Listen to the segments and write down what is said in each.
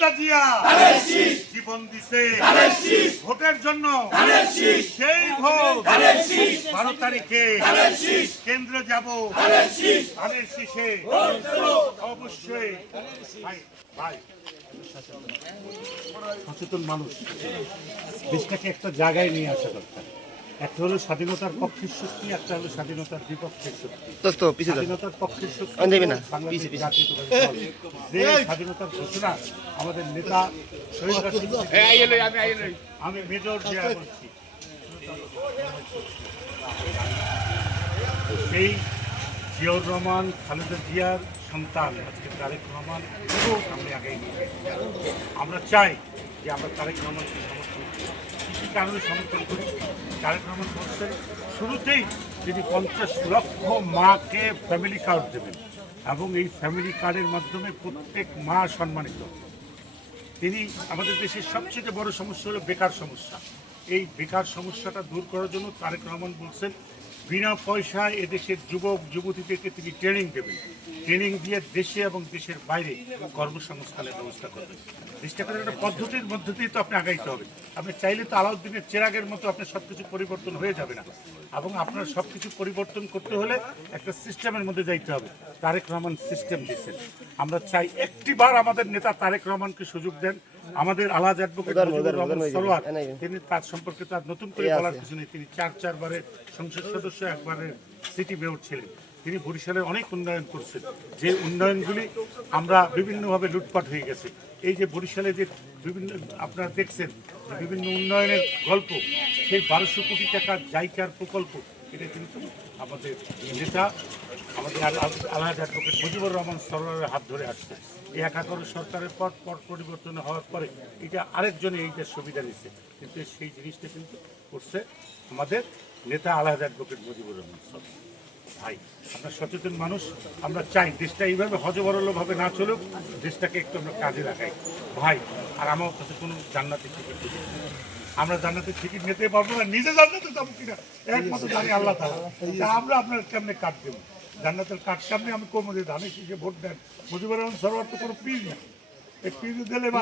খালেদা জিয়া জীবন দিছে ভোটের জন্য, সেই ভোট 12 তারিখে কেন্দ্রে যাব, ধানের শীষে অবশ্যই। ভাই ভাই সচেতন মানুষ দেশটাকে একটা জায়গায় নিয়ে আসা দরকার। একটা হলো স্বাধীনতার পক্ষের শক্তি, একটা হলো স্বাধীনতার বিপক্ষের শক্তি। স্বাধীনতার পক্ষের শক্তি যে স্বাধীনতার ঘোষণা আমাদের নেতা আমি মেজর জিয়া বলছি, সেই জিয়াউর রহমান খালেদা জিয়ার সন্তান আজকে তারেক রহমান সামনে আগে নিয়ে আমরা চাই যে আমরা তারেক রহমানকে সমর্থন করি। কী কারণে সমর্থন করি? তারেক রহমান বলছেন শুরুতেই তিনি 50 লক্ষ মাকে ফ্যামিলি কার্ড দেবেন এবং এই ফ্যামিলি কার্ডের মাধ্যমে প্রত্যেক মা সম্মানিত। তিনি আমাদের দেশের সবচেয়ে বড় সমস্যা হলো বেকার সমস্যা। এই বেকার সমস্যাটা দূর করার জন্য তারেক রহমান বলছেন বিনা পয়সায় এদেশের যুবক যুবতীদেরকে তিনি ট্রেনিং দেবেন, ট্রেনিং দিয়ে দেশে এবং দেশের বাইরে কর্মসংস্থানের ব্যবস্থা করবেন। চেষ্টা করার একটা পদ্ধতির মধ্যে দিয়ে তো আপনি আগাইতে হবে। আপনি চাইলে তো আলাউদ্দিনের চেরাগের মতো আপনার সব কিছু পরিবর্তন হয়ে যাবে না, এবং আপনার সব কিছু পরিবর্তন করতে হলে একটা সিস্টেমের মধ্যে যাইতে হবে। তারেক রহমান সিস্টেম দিচ্ছেন। আমরা চাই একটিবার আমাদের নেতা তারেক রহমানকে সুযোগ দেন। আমাদের আলহাজ অ্যাডভোকেট সরোয়ার, তিনি তার সম্পর্কে তার নতুন করে বলার কিছু নেই। তিনি 4 বারের সংসদ সদস্য, একবারের সিটি মেয়র ছিলেন। তিনি বরিশালের অনেক উন্নয়ন করছেন, যে উন্নয়নগুলি আমরা বিভিন্নভাবে লুটপাট হয়ে গেছে। এই যে বরিশালে যে বিভিন্ন আপনারা দেখছেন বিভিন্ন উন্নয়নের গল্প, সেই 1200 কোটি টাকার জাইকার প্রকল্প, এটা কিন্তু আমাদের নেতা আমাদের আলহাজ অ্যাডভোকেট মুজিবুর রহমান সরোয়ারের হাত ধরে আসছে। এই 71 সরকারের পর পরিবর্তন হওয়ার পরে এটা আরেকজনে এইটার সুবিধা নিচ্ছে, কিন্তু সেই জিনিসটা কিন্তু করছে আমাদের নেতা আলহাজ অ্যাডভোকেট মুজিবুর রহমান সরোয়ার। ভাই আমরা সচেতন মানুষ, আমরা চাই দেশটা এইভাবে হজবরলভাবে না চলুক, দেশটাকে একটু আমরা কাজে লাগাই ভাই। আর আমার কাছে কোনো জান্নাতের টিকিট নেই, আমরা জান্নাতের টিকিট নিতে পারবো না, নিজে জান্নাতে যাবো কিনা একমাত্র জানি আল্লাহ তাআলা। আমরা আপনার কেমনে কার্ড দেবো? জান্নাতের কার্ড সামনে আমি কমে দিয়ে ধানের শীষে ভোট দেন। মুজিবুর রহমান সরোয়ার তো কোনো পীর না, এই পীর দিলে বা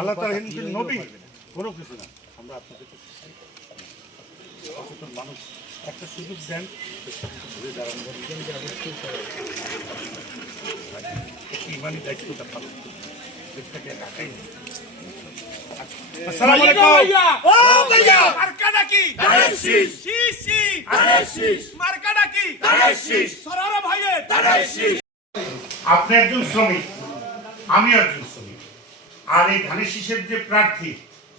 আল্লাহ তাআলা নবী কোনো কিছু না। আমরা আপনাদের সচেতন মানুষ, একটা সুযোগ দেন, ঘুরে দাঁড়ানো ইমানি দায়িত্বটা পালন করুন, দেশটাকে একাই নেই। আসসালামু আলাইকুম। মার্কাটা কি? ধানের শীষ। শীষ শীষ। ধানের শীষ। মার্কাটা কি? ধানের শীষ। সরোয়ার ভাইয়ের ধানের শীষ। আপনি একজন শ্রমিক, আমি একজন শ্রমিক, আর এই ধানের শীষের যে প্রার্থী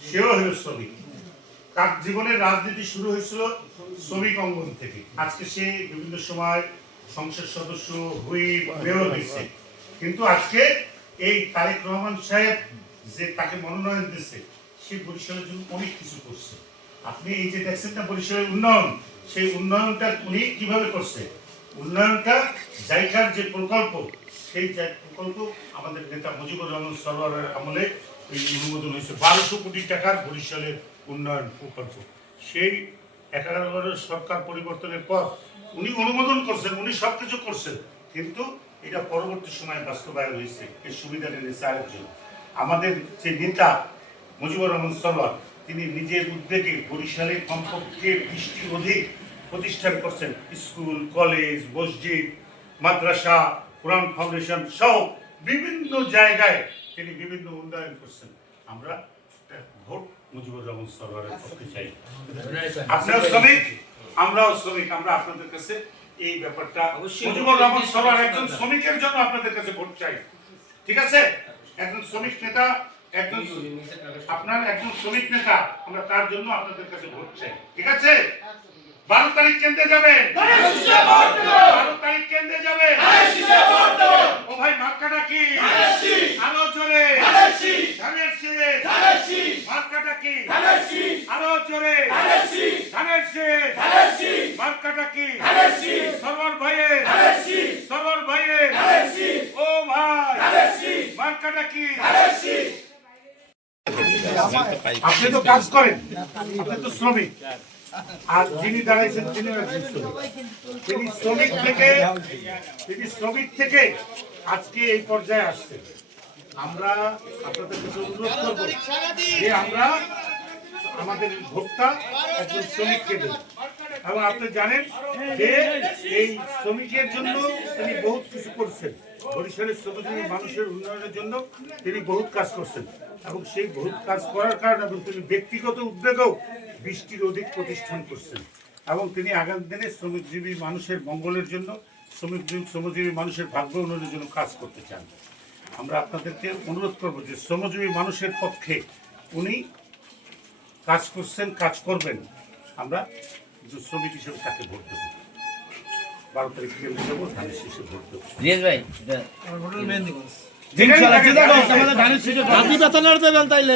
সেও হলো শ্রমিক। তার জীবনের রাজনীতি শুরু হয়েছিল শ্রমিক অঙ্গন থেকে। আজকে সে বিভিন্ন সময় সংসদ সদস্য হুইপ মেয়র হয়েছে, কিন্তু আজকে এই তারেক রহমান সাহেব যে তাকে মনোনয়ন দিয়েছে, সে বরিশালের জন্য অনেক কিছু করছে। আপনি এই যে দেখছেন না বরিশালের উন্নয়ন, সেই উন্নয়নটা উনি কিভাবে করছে? উন্নয়নটা জায়গার যে প্রকল্প, সেই প্রকল্প আমাদের নেতা মুজিবুর রহমান সরোয়ারের আমলে এই অনুমোদন হয়েছে। 1200 কোটি টাকার বরিশালের উন্নয়ন প্রকল্প। সেই 11 সরকার পরিবর্তনের পর উনি অনুমোদন করছেন, উনি সব কিছু করছেন, কিন্তু এটা পরবর্তী সময়ে বাস্তবায়ন হয়েছে। এই সুবিধা নিয়েছে আরেকজন, আমাদের যে নেতা মুজিবুর রহমান সরোয়ার। তিনি নিজের উদ্যোগে বরিশালে কমপক্ষে 20টি অধিক প্রতিষ্ঠান করছেন, স্কুল, কলেজ, মসজিদ, মাদ্রাসা, কোরআন ফাউন্ডেশন সহ বিভিন্ন জায়গায় তিনি বিভিন্ন উন্নয়ন করছেন। আমরা ভোট মুজিবুর রহমান সরোয়ারের পক্ষে চাই। আপনারা শ্রমিক, আমরাও শ্রমিক, আমরা আপনাদের কাছে এই ব্যাপারটা মুজিবুর রহমান সরোয়ার একজন শ্রমিকের জন্য আপনাদের কাছে ভোট চাই, ঠিক আছে? একজন শ্রমিক নেতা, একজন আপনার একজন শ্রমিক নেতা, আমরা তার জন্য আপনাদের কাছে ভোট চাই, ঠিক আছে? 12 তারিখ কেন্দ্রে যাবেন, 12 তারিখ কেন্দ্রে যাবেন। ও ভাই মার্কাটা কি? আরো জোরে ধানের শীষ। মার্কাটা কি? আরো জোরে ধানের শীষ। মার্কাটা কি? সরোয়ার ভাইয়ের, সরোয়ার ভাইয়ের। ও ভাই মার্কাটা কি? আপনি তো কাজ করেন, আপনি তো শ্রমিক, আর যিনি দাঁড়াইছেন তিনি শ্রমিক থেকে আজকে এই পর্যায়ে আসছেন। আমরা আপনাদের কাছে অনুরোধ করবো যে আমরা আমাদের ভোটটা একজন শ্রমিককে দেব। এবং আপনি জানেন যে এই শ্রমিকের জন্য তিনি বহুত কিছু করছেন, বরিশালের শ্রমজীবী মানুষের উন্নয়নের জন্য তিনি বহুত কাজ করছেন এবং সেই বহুত কাজ করার কারণে এবং তিনি ব্যক্তিগত উদ্যোগেও 20টির অধিক প্রতিষ্ঠান করছেন এবং তিনি আগামী দিনে শ্রমিকজীবী মানুষের মঙ্গলের জন্য শ্রমজীবী মানুষের ভাগ্য উন্নয়নের জন্য কাজ করতে চান। আমরা আপনাদেরকে অনুরোধ করব যে শ্রমজীবী মানুষের পক্ষে উনি কাজ করছেন, কাজ করবেন। আমরা শ্রমিক হিসেবে তাকে ভোট দেবো। 12 তারিখ কেন্দ্রে যাবো, ধানের শীষে ভোট দেবো। জাতি বেতনের দেবেন তাইলে